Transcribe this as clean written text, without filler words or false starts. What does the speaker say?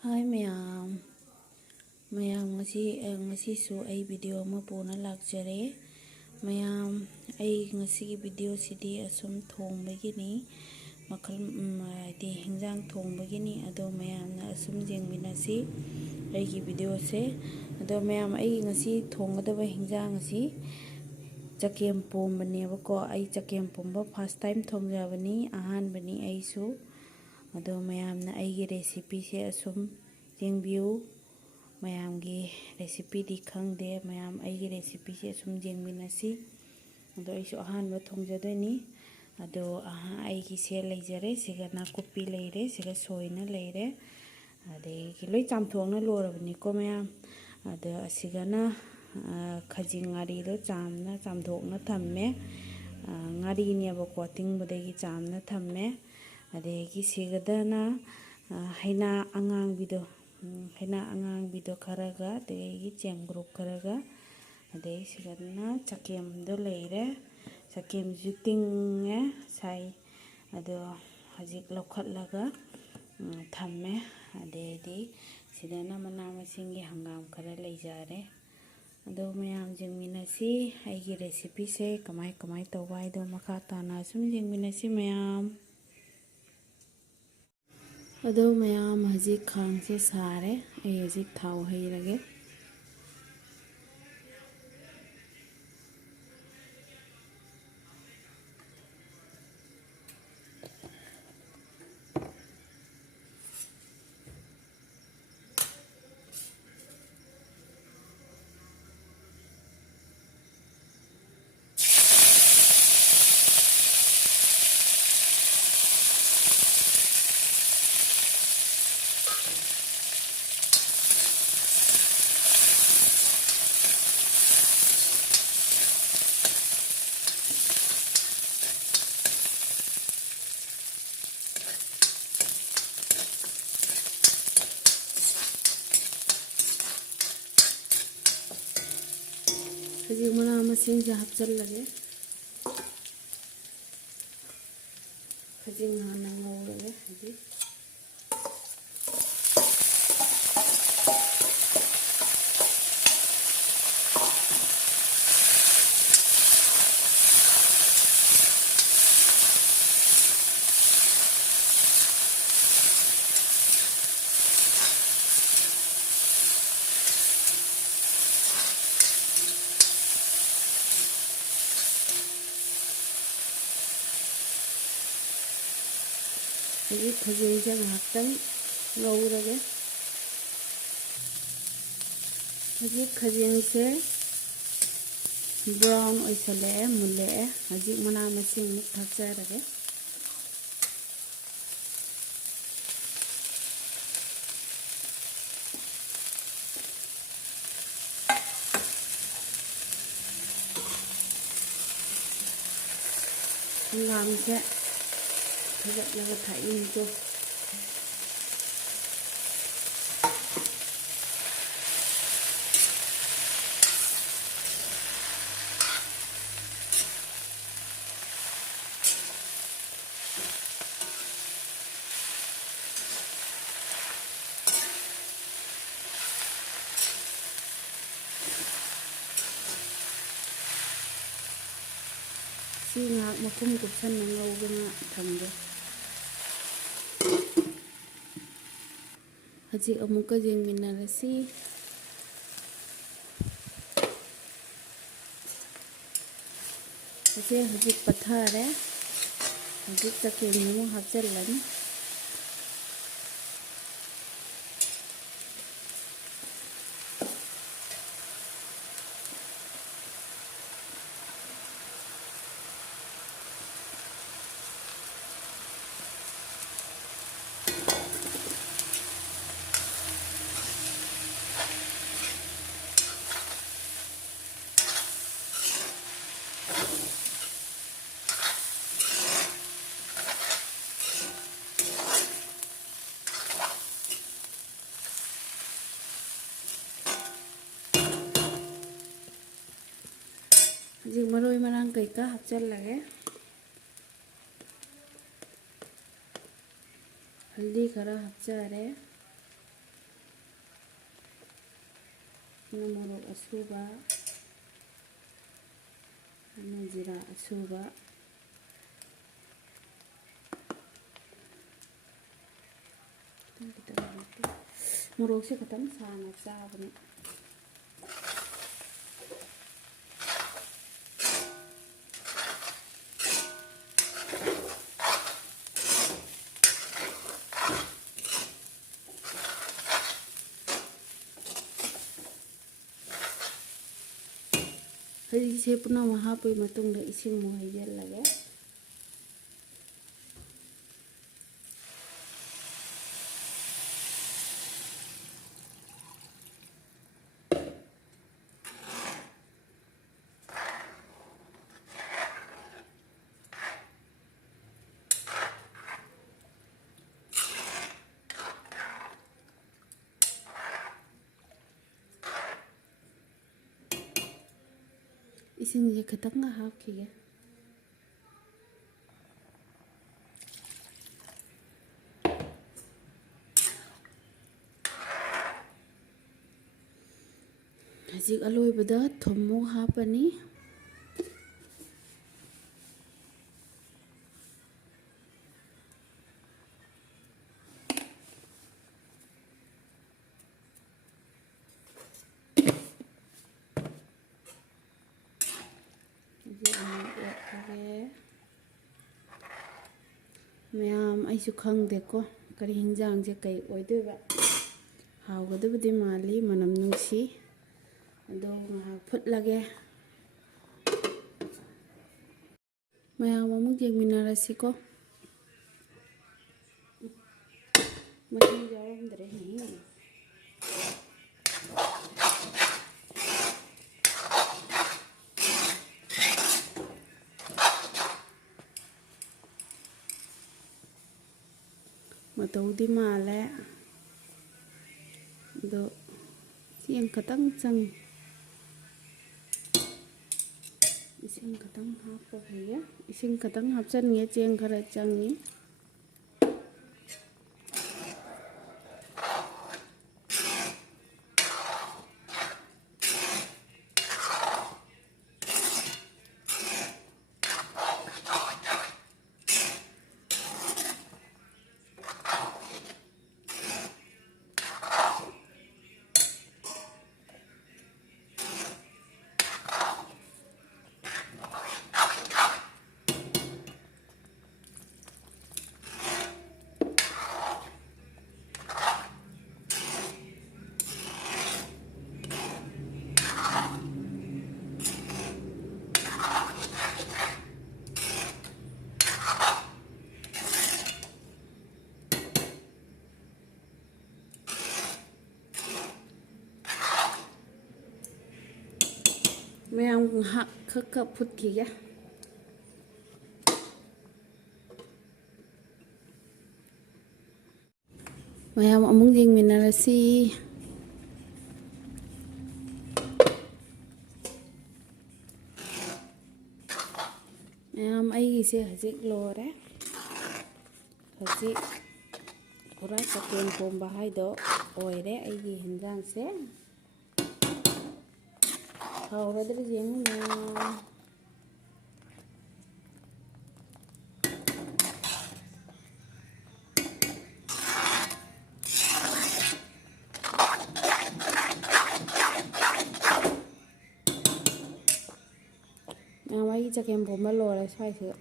Hi mayam, ngasisu ay video ama puna lakjare. Mayam ay ngasigi video sidi asum thongbagini makal di hingjang thongbagini ado mayam na asum jengminasi ay gi video se ado mayam ay ngasi thonggadaba hingjang asi chakem pombane bako ay chakem pomba first time thongjabani ahanbani aysu ado mayam na ay gi recipe se asum jengbiu mayam gi recipe di khangde mayam ay gi recipe se asum jengminasi ado aysu ahanba thongjadoni ado ay gi se leijare siga nakupi leire siga soina leire ade gi loi chamthongna lorabani ko mayam ado asigana khajing ngari do chamthokna thamme ngari ne bako tingbadagi chamna thamme adegi sigadana haina angang bido kharaga adegi chenggrup kharaga adegi sigadana chakem do leire chakem jutinge sai ado hajik lokhatlaga thamme adedi sidana mana masingi hangam khara leijare ado mayam jengminasi aigi recipe se kamai tawba ido makha tana sum jengminasi mayam ado mayam hajik khang se sare ay hajik thau hairage hajik mana masing se hapchal lage hajik hana ngawrage hajik hajik khajing se nghaktang ngawrage hajik khajing se brown oisale mule hajik mana masing muk thakjarage hangam se thajatlaga thain to si ngak makum kupsan ngawgana thamde hajik amuka jengminarasi hajik pathare hajik chakem mu hapchalani hajik maroi marang kaika hapchal lage haldi khara hapchare ꯃꯣꯔꯣꯛ ꯑꯁꯨꯕ, ꯖꯤꯔꯥ ꯑꯁꯨꯕ, ꯃꯣꯔꯣꯛꯁꯦ ꯈꯤꯇꯪ ꯁꯥꯅ ꯆꯥꯕꯅꯦ꯫ ꯍꯧꯖꯤꯛꯁꯦ ꯄꯨꯝꯅꯃꯛ ꯍꯥꯞꯄꯒꯤ ꯃꯇꯨꯡꯗ ꯏꯁꯤꯡ ꯑꯃꯨꯛ ꯍꯩꯖꯤꯜꯂꯒꯦ꯫ ꯏꯁꯤꯡꯁꯦ ꯈꯤꯇꯪꯒ ꯍꯥꯞꯈꯤꯒꯦ꯫ ꯍꯧꯖꯤꯛ ꯑꯂꯣꯏꯕꯗ ꯊꯨꯝ ꯑꯃꯨꯛ ꯍꯥꯞꯄꯅꯤ꯫ ꯍꯧꯖꯤꯛ ꯑꯃꯨꯛ ꯑꯣꯠꯂꯒꯦ꯫ ꯃꯌꯥꯝ ꯑꯩꯁꯨ ꯈꯪꯗꯦꯀꯣ ꯀꯔꯤ ꯍꯤꯟꯖꯥꯡꯁꯦ ꯀꯩ ꯑꯣꯏꯗꯣꯏꯕ꯫ ꯍꯥꯎꯒꯗꯕꯗꯤ ꯃꯥꯜꯂꯤ, ꯃꯅꯝ ꯅꯨꯡꯁꯤ꯫ ꯑꯗꯣ ꯉꯥꯏꯍꯥꯛ ꯐꯨꯠꯂꯒꯦ꯫ ꯃꯌꯥꯝ ꯑꯃꯨꯛ ꯌꯦꯡꯃꯤꯟꯅꯔꯁꯤꯀꯣ꯫ ꯃꯍꯤ ꯌꯥꯎꯔꯝꯗ꯭ꯔꯦꯅꯦꯍꯦ꯫ ꯃꯇꯧꯗꯤ ꯃꯥꯜꯂꯦ, ꯑꯗꯣ ꯆꯦꯡ ꯈꯇꯪ ꯆꯪꯉꯤ꯫ ꯏꯁꯤꯡ ꯈꯇꯪ ꯍꯥꯞꯄꯒ ꯏꯁꯤꯡ ꯈꯇꯪ ꯍꯥꯞꯆꯟꯒꯦ, ꯆꯦꯡ ꯈꯔ ꯆꯪꯉꯤ꯫ ꯃꯌꯥꯝ ꯉꯥꯏꯍꯥꯛ ꯈꯛ ꯐꯨꯠꯈꯤꯒꯦ꯫ ꯃꯌꯥꯝ ꯑꯃꯨꯛ ꯌꯦꯡꯃꯤꯟꯅꯔꯁꯤ꯫ ꯃꯌꯥꯝ ꯑꯩꯒꯤꯁꯦ ꯍꯧꯖꯤꯛ ꯂꯣꯏꯔꯦ꯫ ꯍꯧꯖꯤꯛ ꯄꯨꯔꯥ ꯆꯒꯦꯝ ꯄꯣꯝꯕ ꯍꯥꯏꯗꯣ ꯑꯣꯏꯔꯦ ꯑꯩꯒꯤ ꯍꯤꯟꯖꯥꯡꯁꯦ꯫ ꯍꯥꯎꯔꯗ꯭ꯔꯥ ꯌꯦꯡꯉꯨ ꯃꯌꯥꯝ꯫ ꯃꯌꯥꯝ ꯑꯩꯒꯤ ꯆꯒꯦꯝ ꯄꯣꯝꯕ ꯂꯣꯏꯔꯦ ꯁ꯭ꯋꯥꯏꯁꯤꯗ꯫